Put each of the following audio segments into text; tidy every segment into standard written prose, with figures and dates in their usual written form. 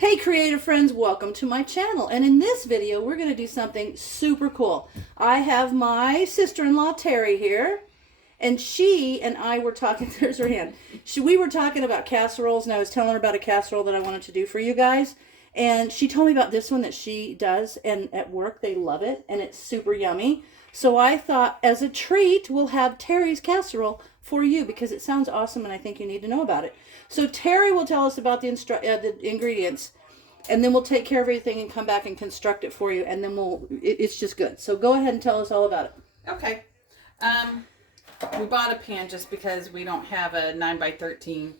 Hey creative friends, welcome to my channel. And in this video, we're going to do something super cool. I have my sister-in-law, Teri, here. And she and I were talking, there's her hand. We were talking about casseroles, and I was telling her about a casserole that I wanted to do for you guys. And she told me about this one that she does, and at work they love it, and it's super yummy. So I thought, as a treat, we'll have Teri's casserole for you because it sounds awesome, and I think you need to know about it. So Teri will tell us about the ingredients, and then we'll take care of everything and come back and construct it for you, and then it's just good. So go ahead and tell us all about it. Okay. We bought a pan just because we don't have a 9x13.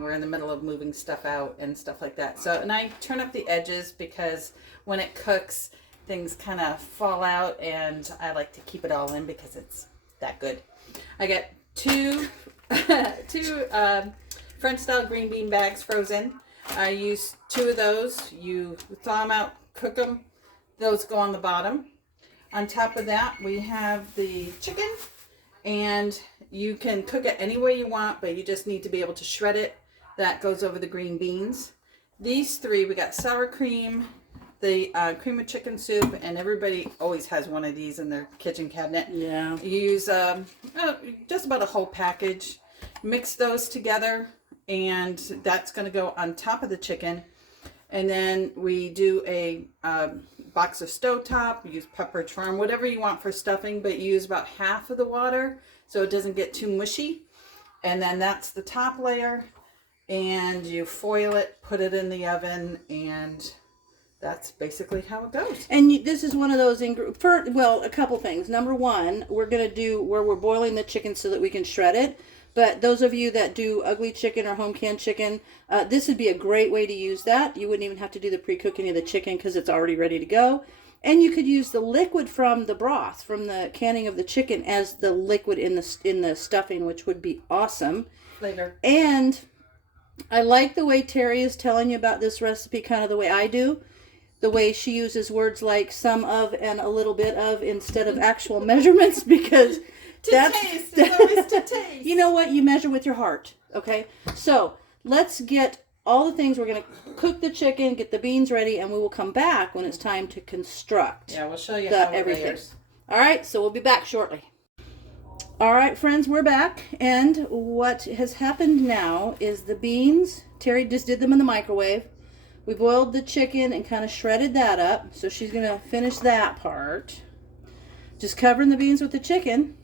We're in the middle of moving stuff out and stuff like that. So, and I turn up the edges because when it cooks, things kind of fall out, and I like to keep it all in because it's that good. I got two French style green bean bags frozen. I use 2 of those. You thaw them out, cook them. Those go on the bottom. On top of that, we have the chicken, and you can cook it any way you want, but you just need to be able to shred it. That goes over the green beans. These 3, we got sour cream, the cream of chicken soup, and everybody always has one of these in their kitchen cabinet. Yeah. You use just about a whole package. Mix those together, and that's going to go on top of the chicken. And then we do a box of stovetop. You use Pepperidge Farm, whatever you want for stuffing, but you use about half of the water so it doesn't get too mushy. And then that's the top layer, and you foil it, put it in the oven, and that's basically how it goes. And this is one of those, well, a couple things. Number one, we're going to do where we're boiling the chicken so that we can shred it. But those of you that do ugly chicken or home canned chicken, this would be a great way to use that. You wouldn't even have to do the pre-cooking of the chicken because it's already ready to go. And you could use the liquid from the broth, from the canning of the chicken, as the liquid in the stuffing, which would be awesome. Flavor. And I like the way Teri is telling you about this recipe, kind of the way I do. The way she uses words like some of and a little bit of instead of actual measurements, because Taste. It's always to taste. You know what? You measure with your heart. Okay? So let's get all the things. We're going to cook the chicken, get the beans ready, and we will come back when it's time to construct. Yeah, we'll show you how it layers. All right, so we'll be back shortly. All right, friends, we're back. And what has happened now is the beans, Teri just did them in the microwave. We boiled the chicken and kind of shredded that up. So she's going to finish that part. Just covering the beans with the chicken.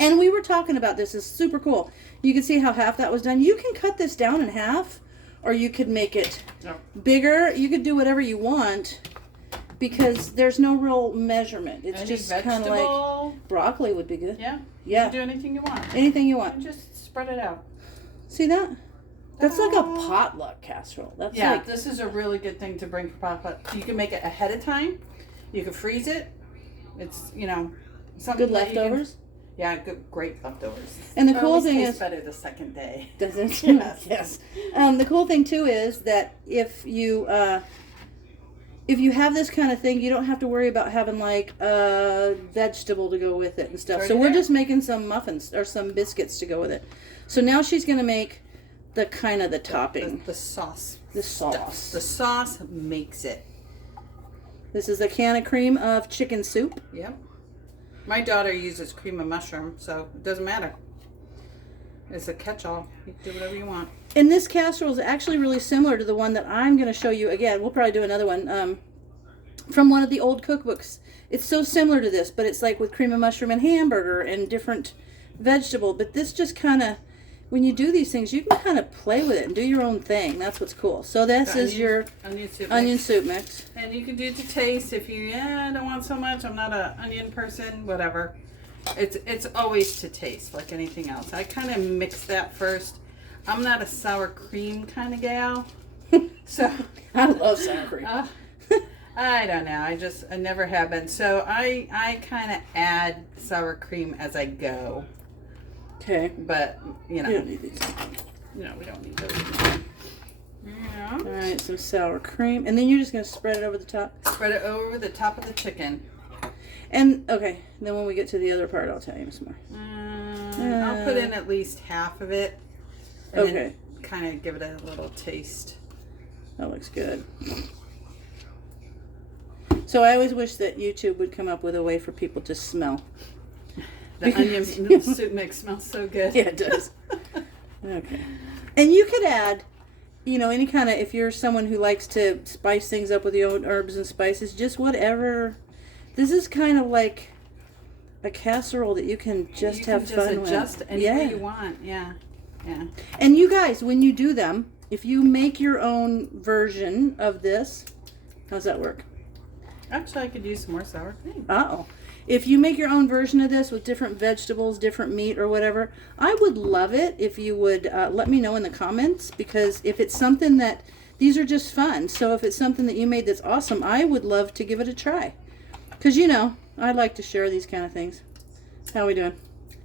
And we were talking about this. It's super cool. You can see how half that was done. You can cut this down in half, or you could make it bigger. You could do whatever you want because there's no real measurement. It's just kind of like broccoli would be good. Yeah. Yeah. You can do anything you want. Anything you want. And just spread it out. See that? That's like a potluck casserole. That's like, this is a really good thing to bring for potluck. You can make it ahead of time. You can freeze it. It's, something good leftovers. Yeah, great leftovers. And the cool thing is, is, better the second day. Does it? Yes. Yes. The cool thing too is that if you have this kind of thing, you don't have to worry about having like a vegetable to go with it and stuff. So we're just making some muffins or some biscuits to go with it. So now she's gonna make the topping, the sauce. The sauce. The sauce makes it. This is a can of cream of chicken soup. Yep. My daughter uses cream of mushroom, so it doesn't matter. It's a catch-all. You can do whatever you want. And this casserole is actually really similar to the one that I'm going to show you again. We'll probably do another one from one of the old cookbooks. It's so similar to this, but it's like with cream of mushroom and hamburger and different vegetable. But this just kind of, when you do these things, you can kind of play with it and do your own thing. That's what's cool. So this is your onion soup mix. And you can do it to taste if you don't want so much. I'm not an onion person, whatever. It's always to taste like anything else. I kind of mix that first. I'm not a sour cream kind of gal. So I love sour cream. I don't know. I never have been. So I kind of add sour cream as I go. Okay. But, you don't need these. No, we don't need those. Yeah. All right, some sour cream. And then you're just going to spread it over the top? Spread it over the top of the chicken. And, okay, then when we get to the other part, I'll tell you some more. I'll put in at least half of it. And then kind of give it a little taste. That looks good. So I always wish that YouTube would come up with a way for people to smell. The onion soup mix smells so good. Yeah, it does. Okay. And you could add, you know, any kind of, if you're someone who likes to spice things up with your own herbs and spices, just whatever. This is kind of like a casserole that you can just have fun with. Adjust any way you want. Yeah. Yeah. And you guys, when you do them, if you make your own version of this, how's that work? Actually, I could use some more sour cream. Uh-oh. If you make your own version of this with different vegetables, different meat or whatever, I would love it if you would let me know in the comments, because if it's something that, these are just fun. So if it's something that you made that's awesome, I would love to give it a try. Because, you know, I like to share these kind of things. How are we doing?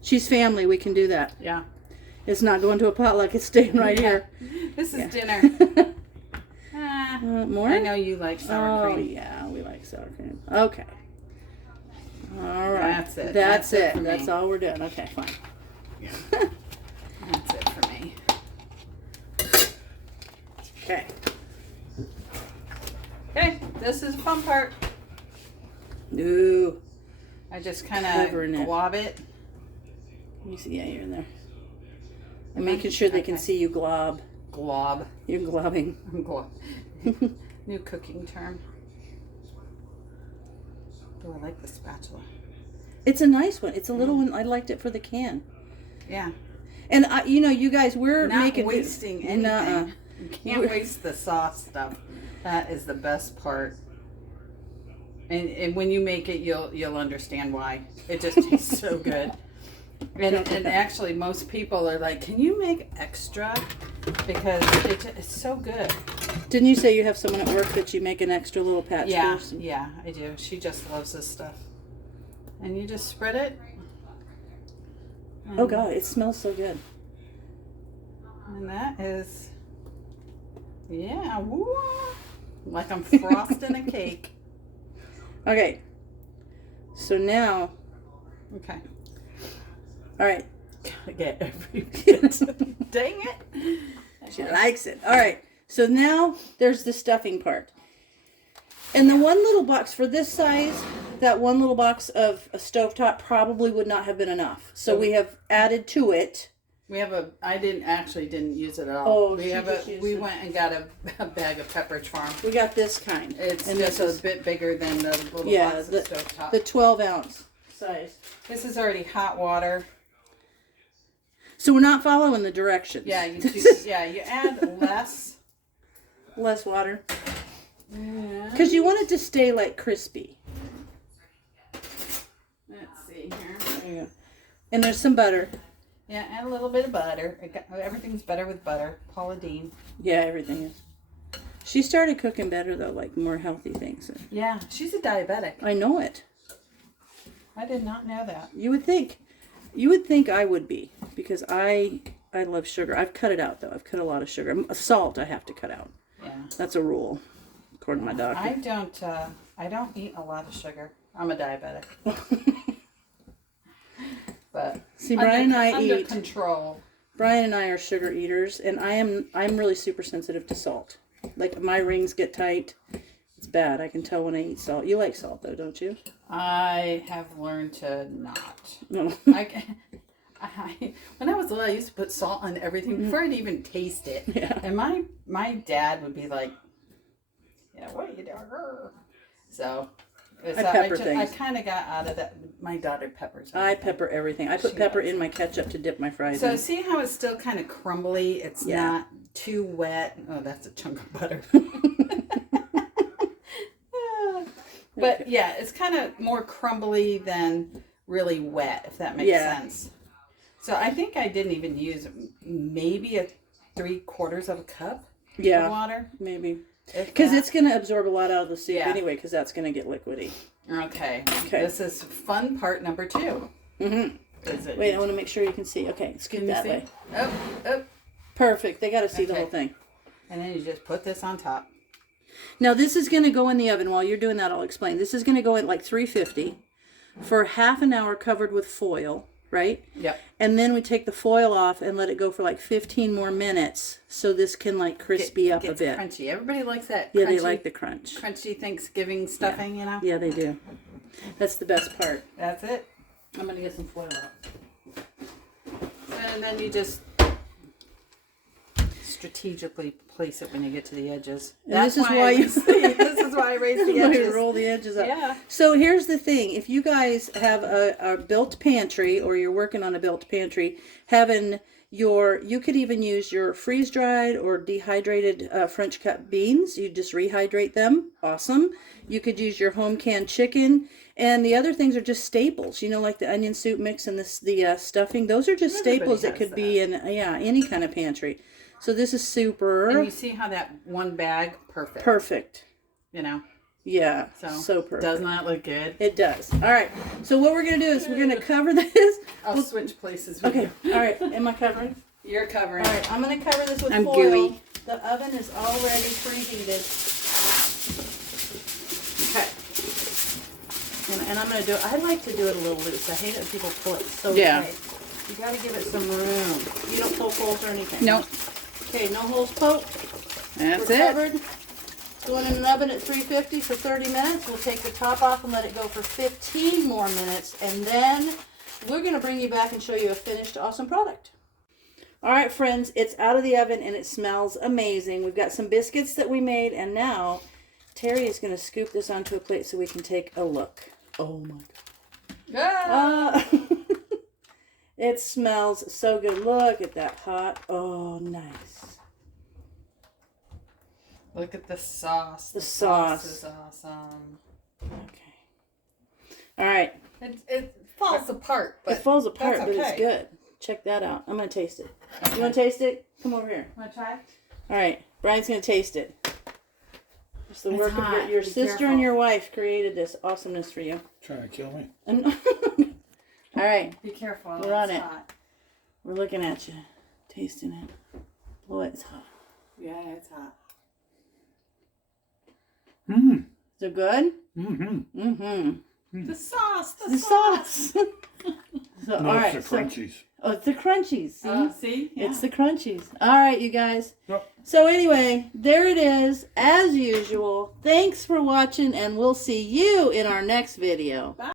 She's family. We can do that. Yeah. It's not going to a potluck. It's staying right here. This is dinner. More? I know you like sour cream. Oh, yeah. We like sour cream. Okay. All right. That's it. That's it. For That's me. all we're doing. Okay, fine. That's it for me. Okay. Okay, this is the fun part. Ooh. I just kind Covering of it. glob it. You see, yeah, you're in there. I'm making sure they can see you glob. Glob. You're globbing. Glob. New cooking term. Oh, I like the spatula. It's a nice one. It's a little one. I liked it for the can. Yeah. And, you know, you guys, we're Not making... wasting anything. Nuh-uh. You can't waste the sauce stuff. That is the best part. And when you make it, you'll understand why. It just tastes so good. And actually, most people are like, "Can you make extra?" Because it's so good. Didn't you say you have someone at work that you make an extra little patch Yeah, for? yeah, I do. She just loves this stuff. And you just spread it. Oh God, it smells so good. And that is, yeah, woo, like I'm frosting a cake. Okay. So now, Okay. all right. Gotta get every bit. Dang it. She likes it. All right. So now there's the stuffing part. And the one little box for this size, that one little box of a stovetop probably would not have been enough. So we have added to it. We have didn't use it at all. Oh, we went and got a bag of Pepperidge Farm. We got this kind. It's and just this a bit bigger than the little box of stovetop. the 12-ounce size. This is already hot water. So we're not following the directions. Yeah, you add less. Less water. Because you want it to stay like crispy. Let's see here. There you go. And there's some butter. Yeah, add a little bit of butter. Everything's better with butter. Paula Deen. Yeah, everything is. She started cooking better though, like more healthy things. Yeah, she's a diabetic. I know it. I did not know that. You would think I would be, because I love sugar. I've cut it out though. I've cut a lot of sugar. Salt I have to cut out. Yeah. That's a rule, according to my doctor. I don't eat a lot of sugar. I'm a diabetic. But see, Brian and I under eat. Control. Brian and I are sugar eaters, and I'm really super sensitive to salt. Like my rings get tight. It's bad. I can tell when I eat salt. You like salt though, don't you? I have learned to not. No. When I was little, I used to put salt on everything before I'd even taste it. Yeah. And my dad would be like, "Yeah, what are you doing?" So I kind of got out of that. My daughter peppers. I pepper everything. I put pepper in my ketchup to dip my fries So in. see how it's still kind of crumbly? It's not too wet. Oh, that's a chunk of butter. But yeah, it's kind of more crumbly than really wet, if that makes sense. So I think I didn't even use maybe a 3/4 of a cup of water. Maybe. Because it's going to absorb a lot out of the soup anyway, because that's going to get liquidy. Okay. This is fun part number 2. Mm-hmm. Wait, I want to make sure you can see. Okay, scoot that way. Oh. Perfect. They got to see the whole thing. And then you just put this on top. Now this is going to go in the oven. While you're doing that, I'll explain. This is going to go at like 350 for half an hour, covered with foil. right? Yep. And then we take the foil off and let it go for like 15 more minutes so this can like crispy up a bit. Crunchy. Everybody likes that. Yeah, crunchy, they like the crunch. Crunchy Thanksgiving stuffing, you know? Yeah, they do. That's the best part. That's it. I'm going to get some foil out. And then you just strategically place it when you get to the edges. This is why this is why I raise the edges. Roll the edges up. Yeah. So here's the thing: if you guys have a built pantry, or you're working on a built pantry, you could even use your freeze dried or dehydrated French cut beans. You just rehydrate them. Awesome. You could use your home canned chicken. And the other things are just staples, like the onion soup mix and the stuffing. Those are just staples that could be in any kind of pantry. So this is super. And you see how that one bag, perfect. Perfect. Yeah, so perfect. Does not look good. It does. All right. So what we're going to do is we're going to cover this. I'll switch places with Okay. you. All right. Am I covering? You're covering. All right. I'm going to cover this with I'm foil. gooey. The oven is already preheated. Okay. And I'm going to do it. I like to do it a little loose. I hate it when people pull it so Yeah. tight. You got to give it some room. You don't poke holes or anything. Nope. Okay. No holes poked. That's We're it. covered. It's going in an oven at 350 for 30 minutes. We'll take the top off and let it go for 15 more minutes. And then we're going to bring you back and show you a finished awesome product. All right, friends, it's out of the oven and it smells amazing. We've got some biscuits that we made, and now Teri is going to scoop this onto a plate so we can take a look. Oh my God. It smells so good. Look at that hot. Oh, nice. Look at the sauce. The sauce is awesome. Okay. All right. It falls apart, but It falls apart, that's but it's okay. good. Check that out. I'm going to taste it. You want to taste it? Come over here. Want to try? All right. Brian's going to taste it. It's the It's work of hot. your Be sister careful. and your wife created this awesomeness for you. Trying to kill me. And all right. Be careful. We're on it's it. Hot. We're looking at you. Tasting it. Boy, it's hot. Yeah, it's hot. Mmm. Is it good? Mm-hmm. Mm-hmm. The sauce. The sauce. So, No, all right. it's the crunchies. Oh, it's the crunchies. See? See? Yeah. It's the crunchies. All right, you guys. Yep. So anyway, there it is, as usual. Thanks for watching, and we'll see you in our next video. Bye.